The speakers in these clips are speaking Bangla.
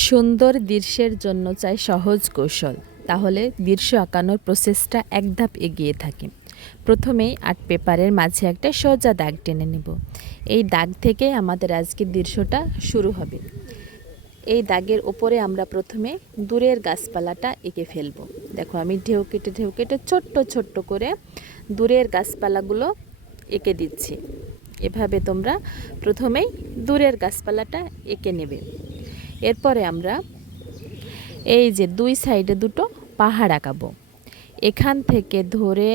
সুন্দর দৃশ্যের জন্য চাই সহজ কৌশল। তাহলে দৃশ্য আঁকানোর প্রসেসটা এক ধাপ এগিয়ে থাকে। প্রথমেই আর্ট পেপারের মাঝে একটা সোজা দাগ টেনে নেব। এই দাগ থেকে আমাদের আজকের দৃশ্যটা শুরু হবে। এই দাগের ওপরে আমরা প্রথমে দূরের গাছপালাটা এঁকে ফেলব। দেখো আমি ঢেউ কেটে ছোট্ট ছোট্ট করে দূরের গাছপালাগুলো এঁকে দিচ্ছি। এভাবে তোমরা প্রথমেই দূরের গাছপালাটা এঁকে নেবে। এরপরে আমরা এই যে দুই সাইডে দুটো পাহাড় আঁকাবো। এখান থেকে ধরে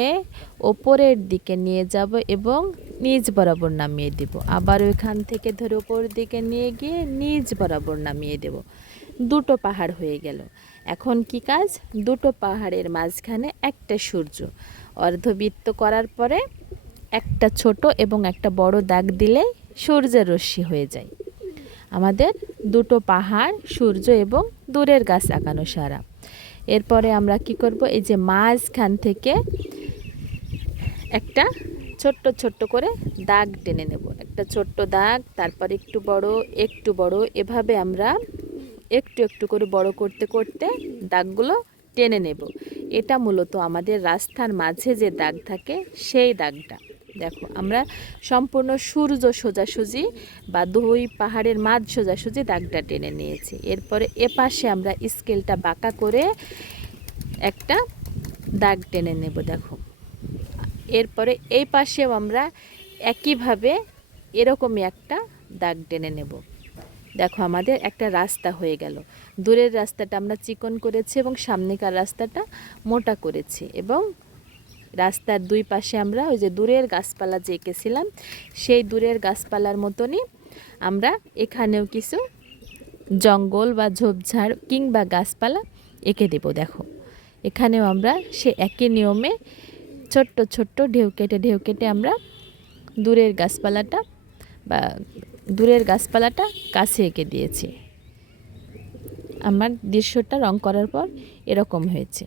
ওপরের দিকে নিয়ে যাব এবং নিচ বরাবর নামিয়ে দেব। আবার ওইখান থেকে ধরে ওপরের দিকে নিয়ে গিয়ে নিচ বরাবর নামিয়ে দেব। দুটো পাহাড় হয়ে গেল। এখন কি কাজ? দুটো পাহাড়ের মাঝখানে একটা সূর্য। অর্ধবৃত্ত করার পরে একটা ছোট এবং একটা বড় দাগ দিলে সূর্যের রশ্মি হয়ে যায়। আমাদের দুটো পাহাড়, সূর্য এবং দূরের গাছ আঁকানো সারা। এরপরে আমরা কি করব? এই যে মাঝখান থেকে একটা ছোট্ট ছোট্ট করে দাগ টেনে নেব। একটা ছোট্ট দাগ, তারপর একটু বড়, এভাবে আমরা একটু একটু করে বড় করতে করতে দাগগুলো টেনে নেব। এটা মূলত আমাদের রাস্তার মাঝে যে দাগ থাকে সেই দাগটা। দেখো আমরা সম্পূর্ণ সূর্য সোজাসুজি বা দুই পাহাড়ের মাঝ সোজাসুজি দাগটা টেনে নিয়েছি। এরপরে এপাশে আমরা স্কেলটা বাঁকা করে একটা দাগ টেনে নেব। দেখো এরপরে এই পাশেও আমরা একইভাবে এরকমই একটা দাগ টেনে নেব। দেখো আমাদের একটা রাস্তা হয়ে গেল। দূরের রাস্তাটা আমরা চিকন করেছি এবং সামনেকার রাস্তাটা মোটা করেছি, এবং রাস্তার দুই পাশে আমরা ওই যে দূরের গাছপালা যে এঁকেছিলাম সেই দূরের গাছপালার মতনই আমরা এখানেও কিছু জঙ্গল বা ঝোপঝাড় কিংবা গাছপালা এঁকে দেব। দেখো এখানেও আমরা সে একই নিয়মে ছোট্ট ছোট্ট ঢেউ কেটে আমরা দূরের গাছপালাটা কাছে এঁকে দিয়েছি। আমার দৃশ্যটা রং করার পর এরকম হয়েছে।